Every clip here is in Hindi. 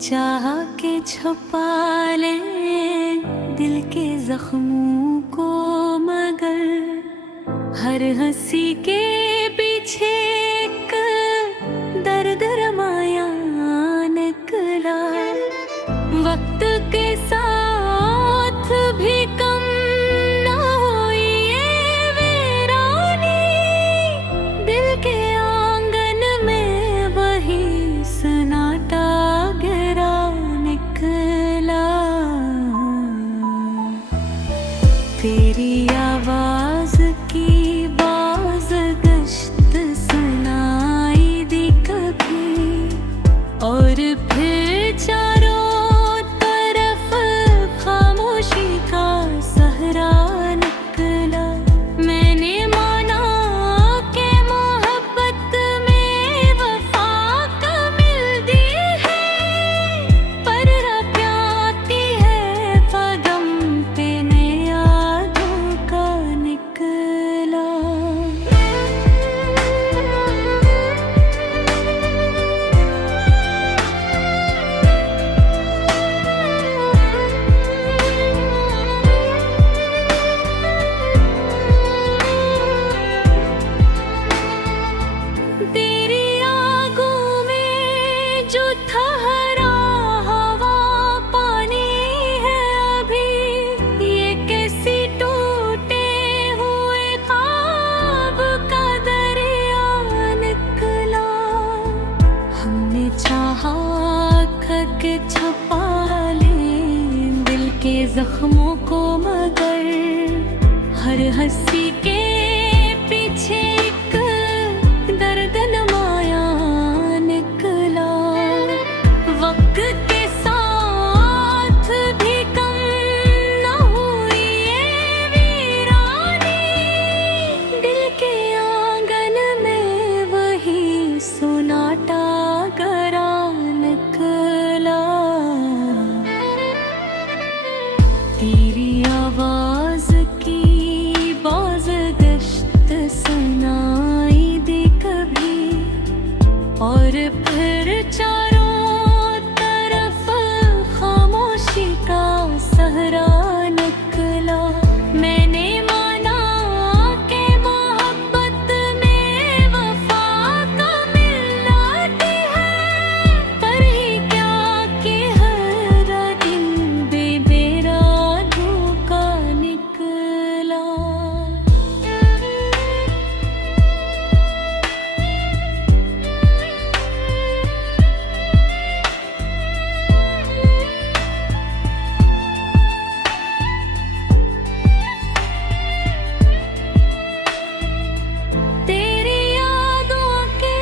चाह के छुपा ले दिल के जख्मों को, मगर हर हंसी के पीछे एक दर्द रमाया निकला। वक्त के साथ भी कम ना हुई ये वीरानी, दिल के आंगन में वही सन्नाटा गहरा निकला। तेरी आवाज की बाज़गश्त सुनाई दी कभी, और फिर चारों तरफ खामोशी का सहरा निकला। मैंने माना कि मोहब्बत में वफा का मिलती है, पर प्याती है पगम पे नया धोखा निकला। तेरी आगों में जो ठहरा हवा पानी है अभी, ये कैसी टूटे हुए ख्वाब का दरिया निकला। हमने चाहा के छुपा ले दिल के जख्मों को, मगर हर हंसी के पीछे एक दर्द नमाया निकला। वक्त के साथ भी कम न हुई ये वीरानी, दिल के आंगन में वही सन्नाटा गहरा निकला। तेरी आवाज की बाज़गश्त सुनाई दी कभी, और फिर चारों तरफ खामोशी का सहरा निकला। मैंने माना कि मोहब्बत में वफा का मिलती है, पर ही क्या कि हर दिन बेबेरा धोखा निकला। तेरी यादों के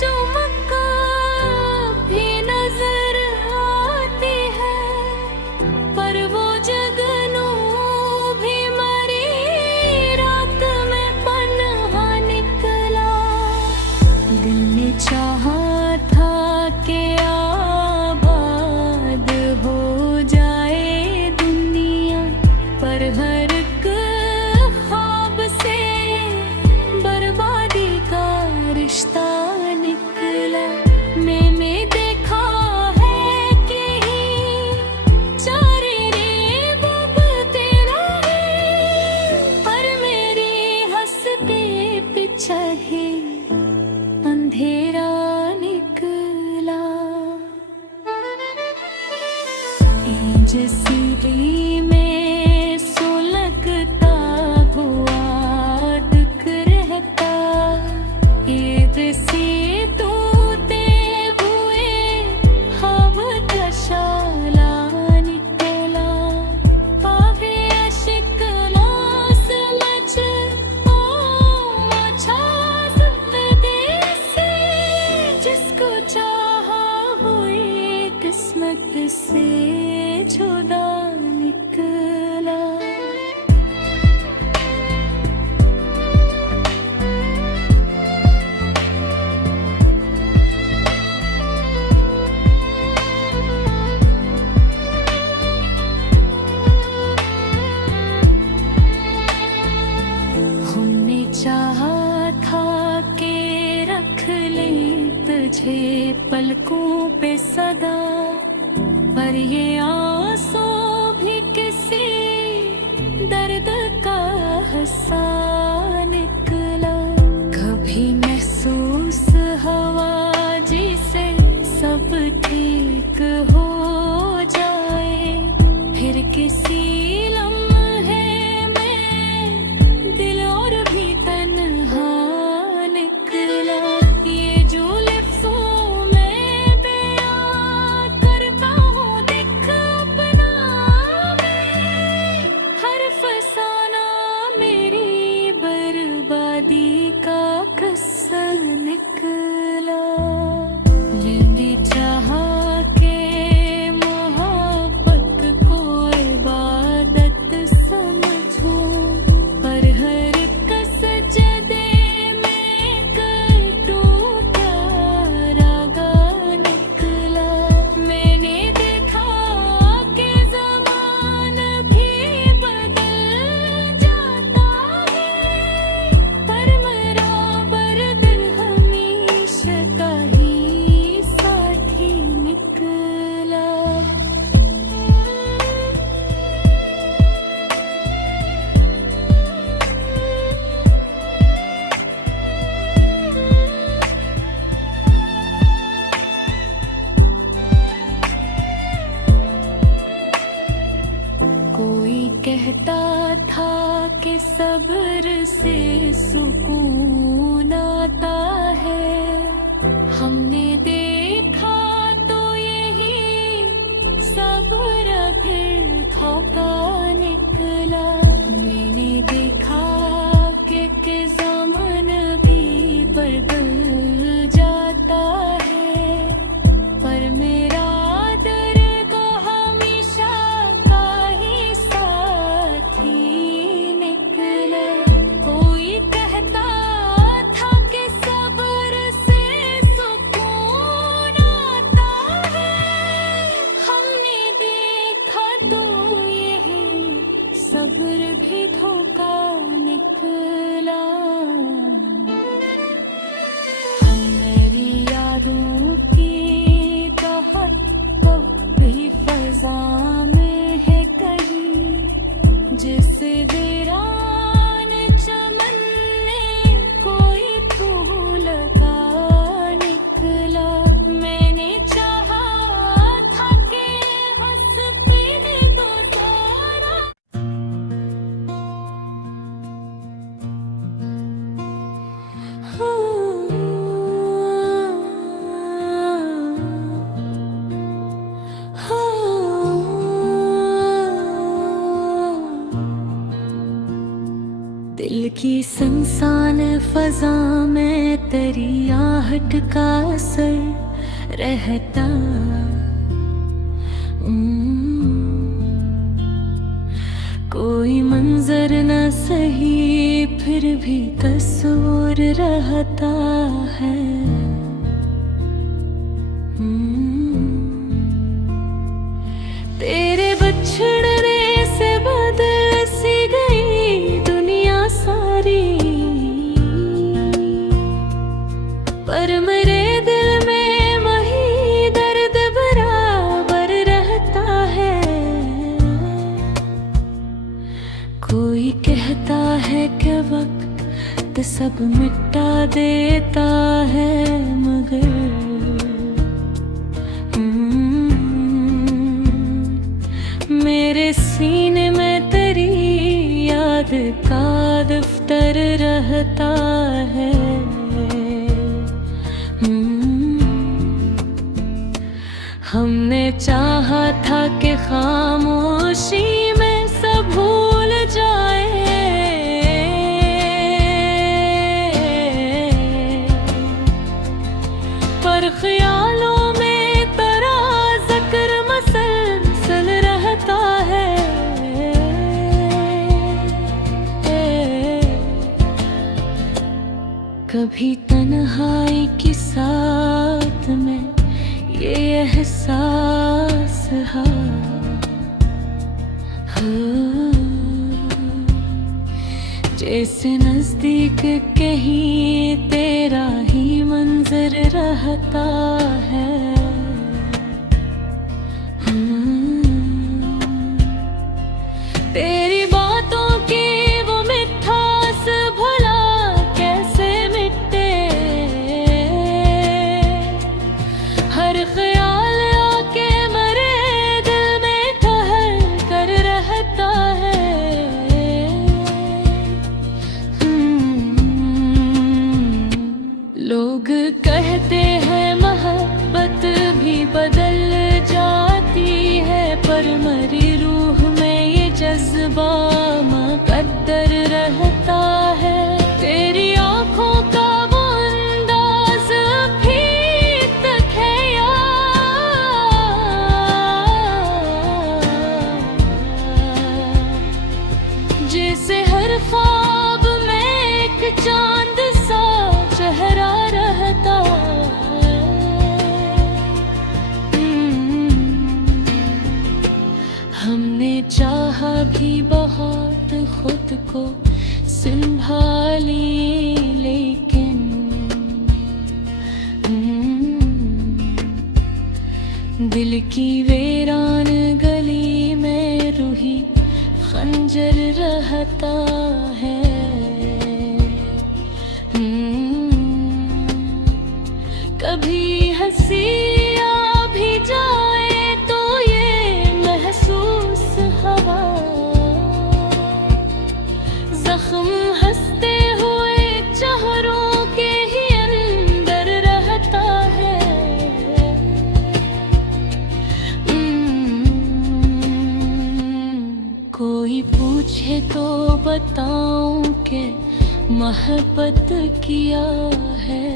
चमक भी नजर आती है, पर वो जगनू भी मरी रात में पन्हा निकला। दिल ने चाहा था कि आबाद हो जाए दुनिया, पर हर एक ख्वाब से बर्बादी का रिश्ता निकला। मैंने देखा है कि चारे रे बब तेरा है, पर मेरी हंस के पीछे ही अंधेरा निकला। जैसी में सुलगता हुआ दुख रहता, ईद से तोते हुए हव का शाला निकला। पावे अशिक ना समझ ओ मछास विदेसी, जिसको चाहा हुई किस्मत से जुदा निकला। हमने चाहा था कि रख ले तुझे पलकों पे सदा, कहता था कि सब्र से सुकून आता है, हमने देखा तो यही सब्र फिर धोखा निकला। मैंने देखा कि ज़माना भी बदल जाता है, पर मेरा दर्द को हमेशा का ही साथी निकला। कोई कहता था कि सब्र से सुकून आता है, हमने देखा तो यही सब्र भी धोखा निकला। मेरी यादों की दहक भी फजा में है कहीं, जिस वीरान चमन में कोई फूल का निकला। मैंने चाहा था कि हंस पीने दो सारा। दिल की संसान फजा में तेरी आहट का असर रहता। कोई मंजर न सही फिर भी तस्वीर रहता है। तेरे बछड़ने से बदल सी गई दुनिया सारी, पर मेरे दिल में वही दर्द बराबर रहता है। कोई कहता है कि वक्त सब मिटा देता है, मगर मेरे सीने में तेरी याद का दफ्तर रहता है। हमने चाहा था कि खामोशी में सब भूल जाए, पर ख्यालों में तेरा ज़िक्र मसलसल रहता है। कभी तन्हाई के साथ में ये एहसास जैसे नजदीक कहीं तेरा ही मंजर रहता है। तेरी बातों की वो मिठास भला कैसे मिटे, हर ख्याल आके मेरे दिल में ठहर कर रहता है। लोग कहते हैं मोहब्बत भी बदल जाती है, पर मेरी रूह में ये जज्बा मुकद्दर रहता है। तेरी आँखों का वो अंदाज भी तक है यार, जैसे हर ख्वाब में एक चांद सा चेहरा रहता है। हमने चाहा भी बहुत खुद को संभाली, लेकिन दिल की वीरान गली में रूही खंजर रहता है। कभी हंसी आ भी जाए तो ये महसूस हवा कोई पूछे तो बताऊं के मोहब्बत किया है।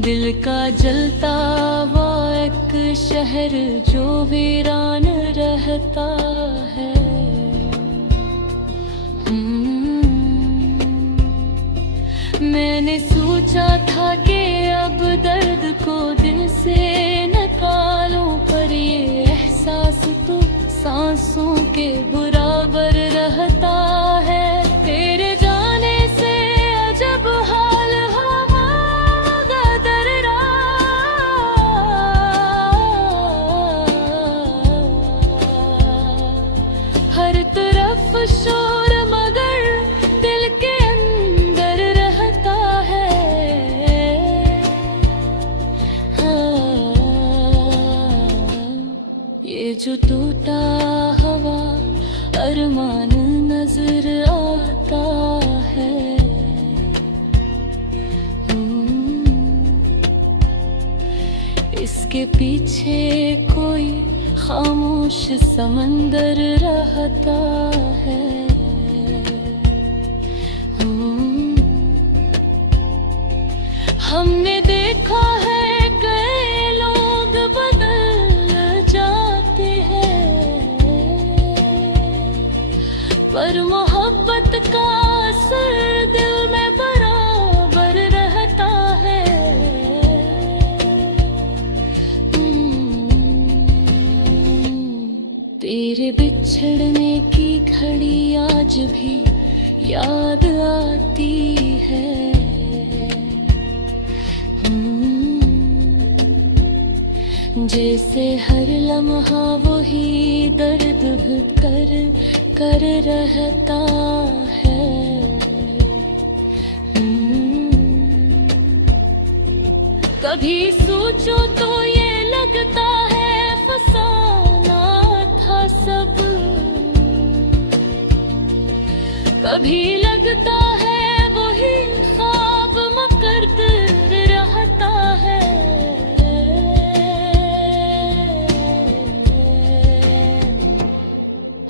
दिल का जलता वो एक शहर जो वीरान रहता है। मैंने सोचा था कि अब दर्द को दिल से निकालूं, पर ये एहसास तो सांसों के बराबर रहता है। तेरे जाने से अजब हाल हमारा दर्रा, हर तरफ शोर मगर दिल के अंदर रहता है। ये जो टूटा हवा अरमान नजर आता है। इसके पीछे कोई खामोश समंदर रहता है। हमने देखा है कई लोग बदल जाते हैं, पर मोहब्बत का असर दिल में बराबर रहता है। तेरे बिछड़ने की घड़ी आज भी याद आती है। जैसे हर लम्हा वही दर्द कर रहता है। कभी सोचो तो ये लगता है फसाना था सब, कभी लगता है वही ख्वाब मकरद रहता है।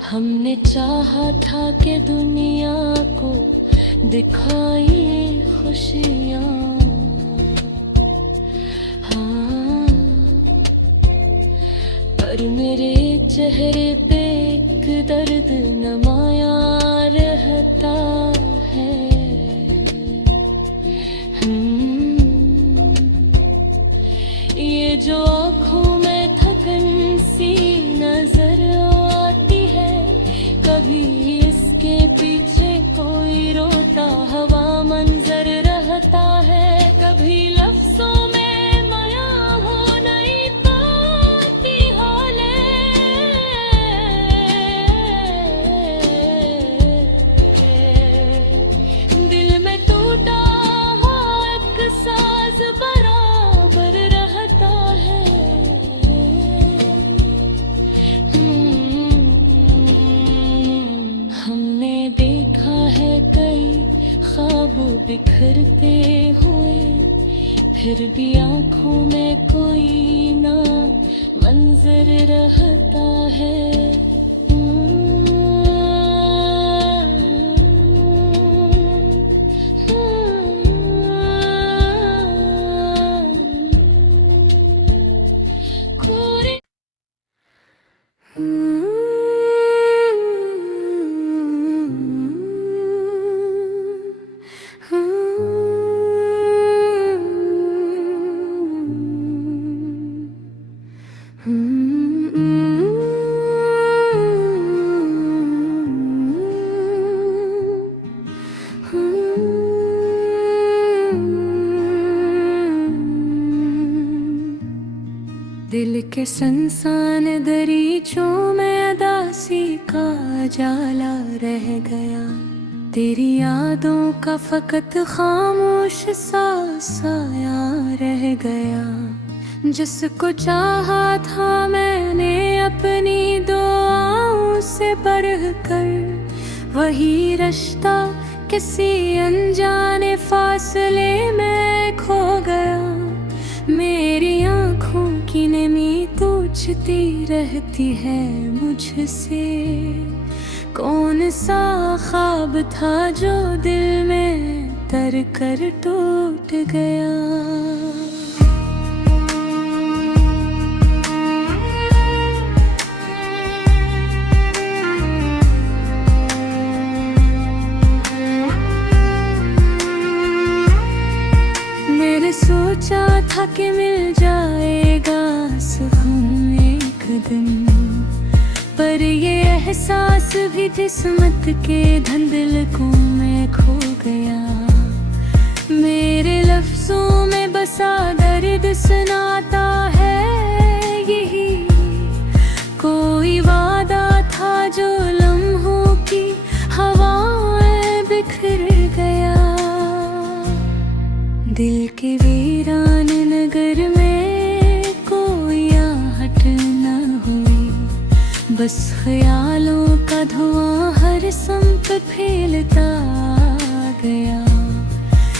हमने चाहा था कि दुनिया को दिखाई खुशियाँ, हाँ, पर मेरे चेहरे पे एक दर्द नमाया रहता है। ये जो आँखों में थकन सी नजर आती है, कभी इसके पीछे कोई रोता हवा मंजर रहता है। कभी लफ्जों में माया हो नहीं पाती हालें, दिल में टूटा हुआ एक साज बराबर रहता है। हमने देखा है कई ख्वाब बिखरते हुए, फिर भी आँखों में कोई ना मंजर रहता है। दिल के संसान दरीचों में अदासी का जाला रह गया। तेरी यादों का फकत खामोश सा साया रह गया। जिसको चाहा था मैंने अपनी दुआओं से बढ़कर, वही रिश्ता किसी अनजाने फासले में खो गया। मेरी आँखों की नमी पूछती रहती है मुझसे, कौन सा ख्वाब था जो दिल में तर कर टूट गया। मैंने सोचा था कि मिल जाएगा सुकून एक दिन, पर ये एहसास भी किस्मत के धुंधलकों में खो गया। मेरे लफ्जों में बसा दर्द सुनाता है यही, कोई वादा था जो लम्हों की हवाएं बिखर गया। दिल के वीरान नगर में कोई आहट न हुई, बस ख्यालों का धुआं हर संप फैलता गया।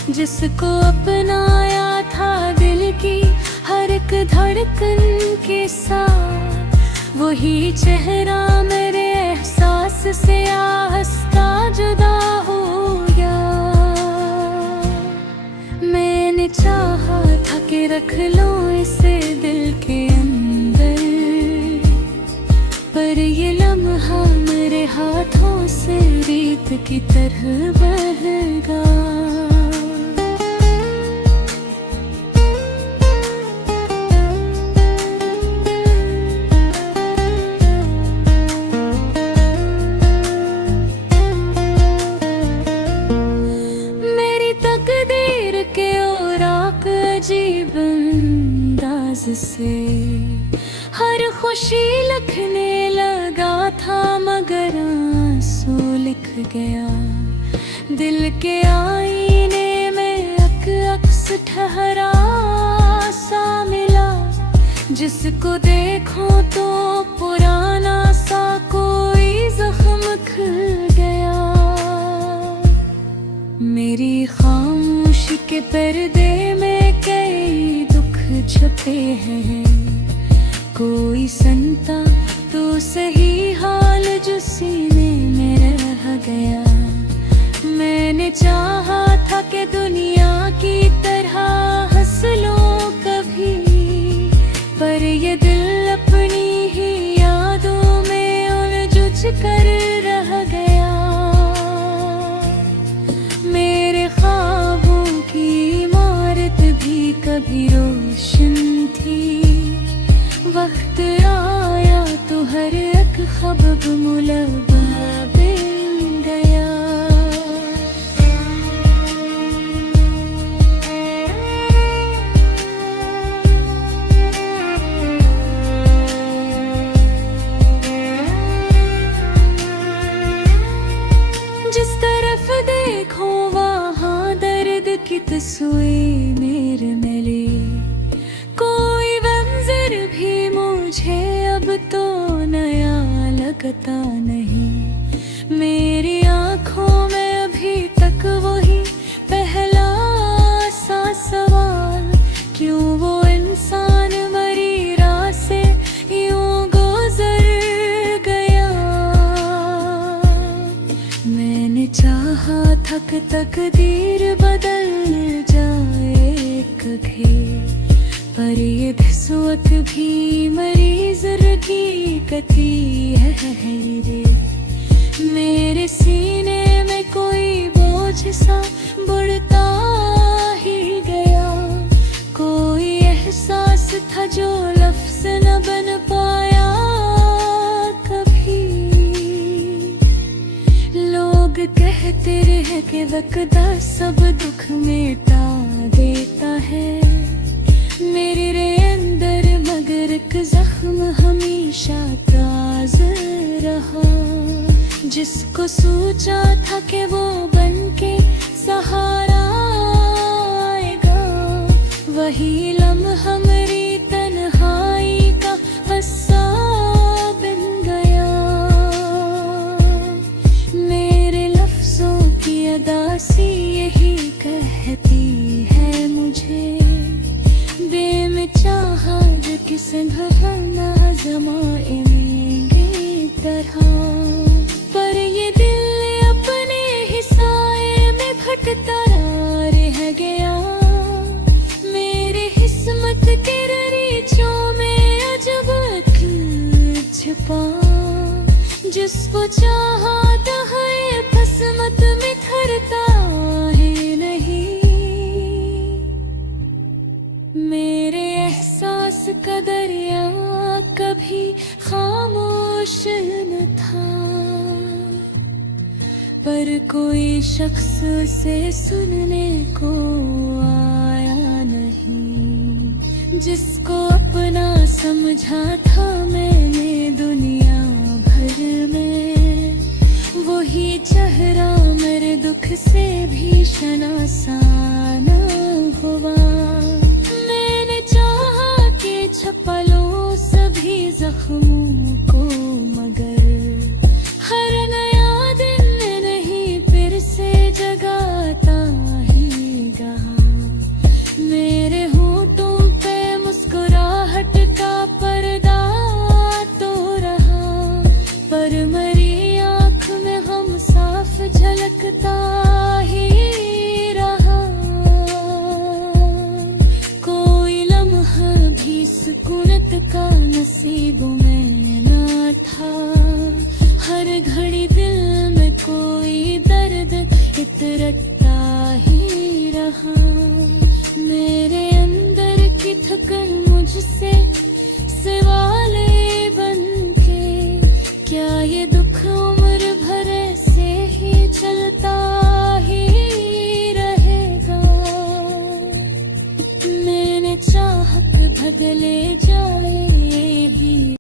जिसको अपनाया था दिल की हर एक धड़कन के साथ, वही चेहरा मेरे एहसास से आहिस्ता जुदा हो गया। मैंने चाहा था कि रख लूं इसे दिल के अंदर, पर ये लम्हा मेरे हाथों से रेत की तरह बह गया। अजीब अंदाज से हर खुशी लिखने लगा था, मगर आंसू लिख गया। दिल के आईने में अक्स ठहरा सा मिला, जिसको देखो तो पुराना सा कोई जख्म खुल गया। मेरी खामोशी के पर्दे में कई दुख छुपे हैं, कोई सुनता तो सही हाल जो सीने में रह गया। मैंने चाहा था कि दुनिया की तरह हंस लूं कभी, पर ये दिल अपनी ही यादों में उलझ कर रह गया। मेरे ख्वाबों की इमारत भी कभी रोशन थी, वक्त आया तो हर एक ख्वाब मुलबा बन गया। जिस तरफ देखो वहाँ दर्द की तस्वीर मेरे मिली, कोई मंजर भी मुझे अब तो नया लगता नहीं। मेरी आँखों में अभी तक वही पहला सा सवाल, क्यों वो इंसान मरी राह से यूं गुजर गया। मैंने चाहा था कि तकदीर बदल जाए कभी, पर ये किस्मत भी मरीज की कती है रे। मेरे सीने में कोई बोझ सा बढ़ता ही गया, कोई एहसास था जो लफ्ज़ न बन पाया कभी। लोग कहते रहे कि वक्त सब दुख मिटा देता है, मेरे रे अंदर मगर एक जख्म हमेशा ताज़ा रहा। जिसको सोचा था कि वो बनके सहारा आएगा, वही लम्हा मेरी तन्हाई का हिस्सा बन गया। मेरे लफ्जों की अदासी यही कहती है मुझे, बेमचाहा जो किस पाऊं, जिसको चाहा है किस्मत में ठहरता है नहीं। मेरे एहसास का दरिया कभी खामोश न था, पर कोई शख्स उसे सुनने को आया नहीं। जिसको अपना समझा था मैंने दुनिया भर में, वही चेहरा मेरे दुख से भी शनासाना हुआ। मैंने चाहा कि छुपा लूं सभी जख्मों को, मगर हर नया दिन नहीं फिर से जगाता ही रहा। मेरे होठों पे मुस्कुराहट का पर्दा तो रहा, पर मरी आँख में हम साफ झलकता ही रहा। कोई लम्हा भी सुकूनत का नसीब में ना था, हर घड़ी दिल में कोई दर्द इतरता ही रहा। मेरे अंदर की थकन मुझसे सवाले बन के, क्या ये दुख उम्र भर से ही चलता ही रहेगा। मैंने चाहत बदले